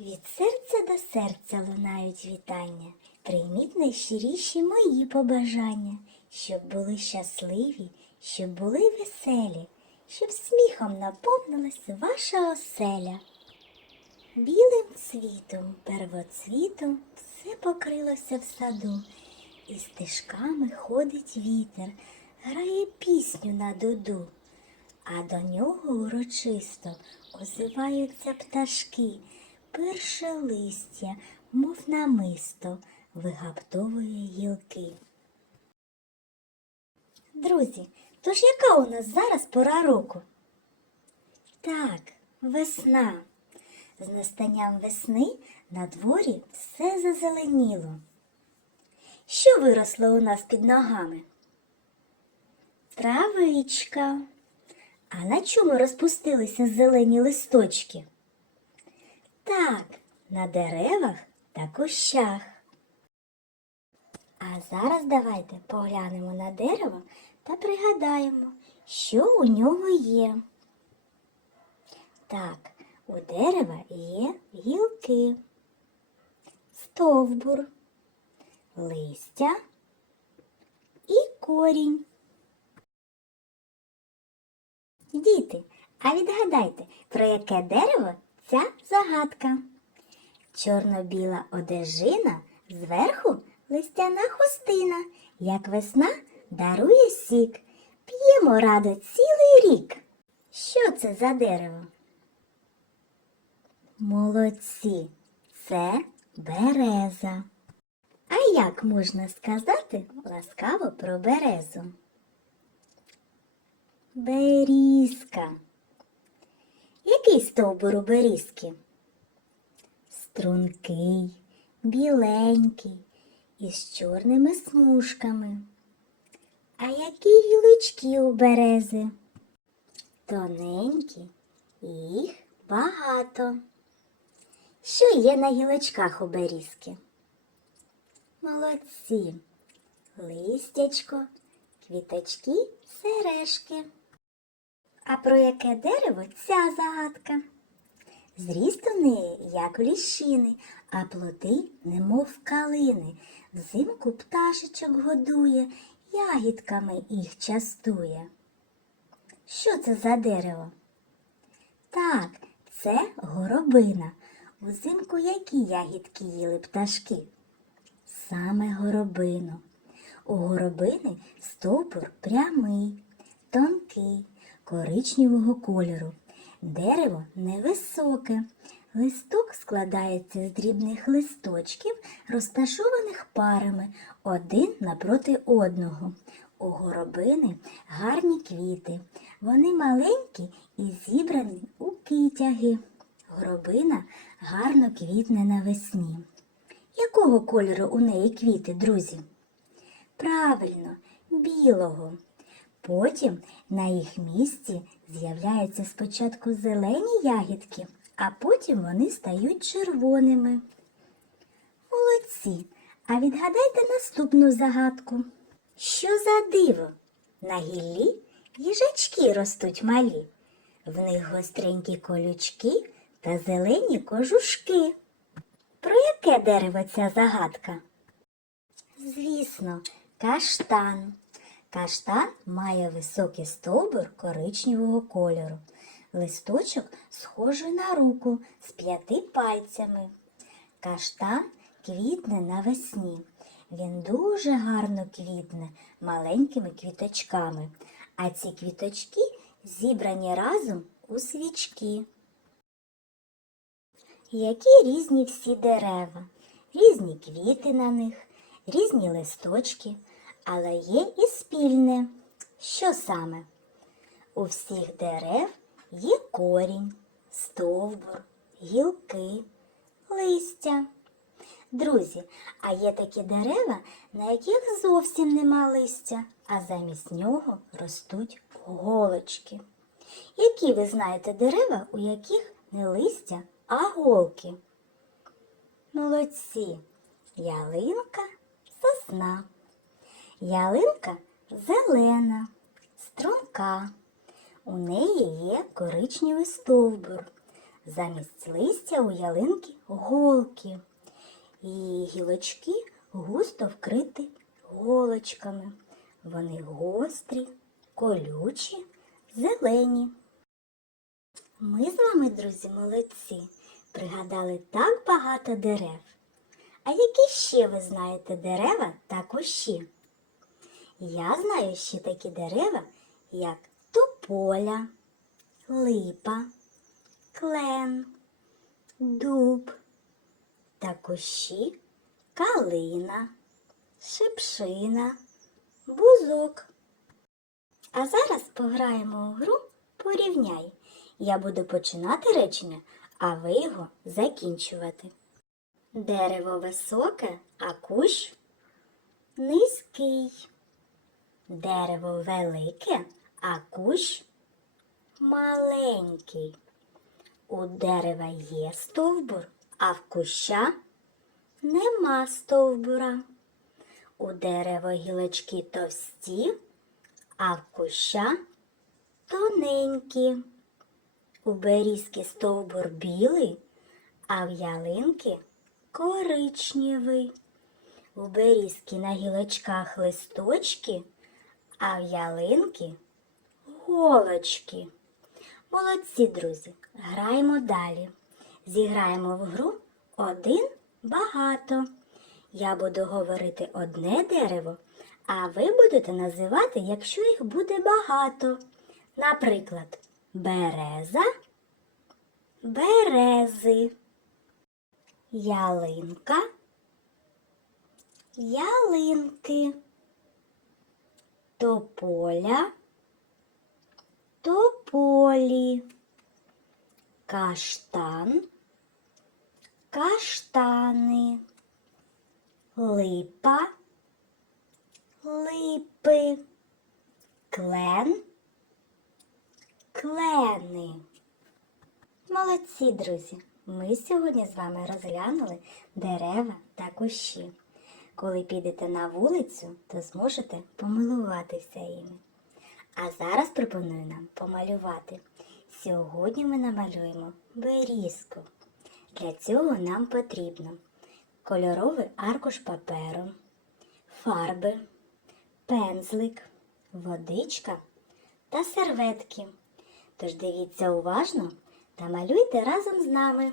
Від серця до серця лунають вітання. Прийміть найщиріші мої побажання, щоб були щасливі, щоб були веселі, щоб сміхом наповнилась ваша оселя. Білим цвітом, первоцвітом все покрилося в саду, і стежками ходить вітер, грає пісню на дуду, а до нього урочисто озиваються пташки, перше листя, мов намисто, вигаптовує гілки. Друзі, тож яка у нас зараз пора року? Так, весна. З настанням весни на дворі все зазеленіло. Що виросло у нас під ногами? Травичка. А на чому розпустилися зелені листочки? Так, на деревах та кущах. А зараз давайте поглянемо на дерево та пригадаємо, що у нього є. Так, у дерева є гілки, стовбур, листя і корінь. Діти, а відгадайте, про яке дерево ця загадка? Чорно-біла одежина, зверху листяна хустина, як весна дарує сік. П'ємо радо цілий рік. Що це за дерево? Молодці, це береза. А як можна сказати ласкаво про березу? Берізка. Який стовбур у берізки? Стрункий, біленький, із чорними смужками. А які гілочки у берези? Тоненькі, їх багато. Що є на гілочках у берізки? Молодці. Листячко, квіточки, сережки. А про яке дерево ця загадка? Зріст у неї, як у ліщини, а плоди, немов калини. Взимку пташечок годує, ягідками їх частує. Що це за дерево? Так, це горобина. Узимку які ягідки їли пташки? Саме горобину. У горобини стовбур прямий, тонкий, коричневого кольору. Дерево невисоке. Листок складається з дрібних листочків, розташованих парами один напроти одного. У горобини гарні квіти. Вони маленькі і зібрані у китяги. Горобина гарно квітне навесні. Якого кольору у неї квіти, друзі? Правильно, білого. Потім на їх місці з'являються спочатку зелені ягідки, а потім вони стають червоними. Молодці, а відгадайте наступну загадку. Що за диво? На гіллі їжачки ростуть малі. В них гостренькі колючки та зелені кожушки. Про яке дерево ця загадка? Звісно, каштан. Каштан має високий стовбур коричневого кольору. Листочок схожий на руку з п'яти пальцями. Каштан квітне навесні. Він дуже гарно квітне маленькими квіточками, а ці квіточки зібрані разом у свічки. Які різні всі дерева, різні квіти на них, різні листочки, але є і спільне. Що саме? У всіх дерев є корінь, стовбур, гілки, листя. Друзі, а є такі дерева, на яких зовсім нема листя, а замість нього ростуть голочки. Які ви знаєте дерева, у яких не листя, а голки? Молодці. Ялинка, сосна. Ялинка зелена, струнка. У неї є коричневий стовбур. Замість листя у ялинки голки. Її гілочки густо вкриті голочками. Вони гострі, колючі, зелені. Ми з вами, друзі, молодці, пригадали так багато дерев. А які ще ви знаєте дерева та кущі? Я знаю ще такі дерева, як тополя, липа, клен, дуб та кущі калина, шипшина, бузок. А зараз пограємо у гру порівняй. Я буду починати речення, а ви його закінчувати. Дерево високе, а кущ низький. Дерево велике, а кущ маленький. У дерева є стовбур, а в куща нема стовбура. У дерева гілочки товсті, а в куща тоненькі. У берізки стовбур білий, а в ялинки коричневий. У берізки на гілочках листочки, а в ялинки голочки. Молодці, друзі, граємо далі. Зіграємо в гру один багато. Я буду говорити одне дерево, а ви будете називати, якщо їх буде багато. Наприклад, береза, берези, ялинка, ялинки, тополя, тополі, каштан, каштани, липа, липи, клен, клени. Молодці, друзі! Ми сьогодні з вами розглянули дерева та кущі. Коли підете на вулицю, то зможете помилуватися іми. А зараз пропоную нам помалювати. Сьогодні ми намалюємо берізку. Для цього нам потрібно кольоровий аркуш паперу, фарби, пензлик, водичка та серветки. Тож дивіться уважно та малюйте разом з нами.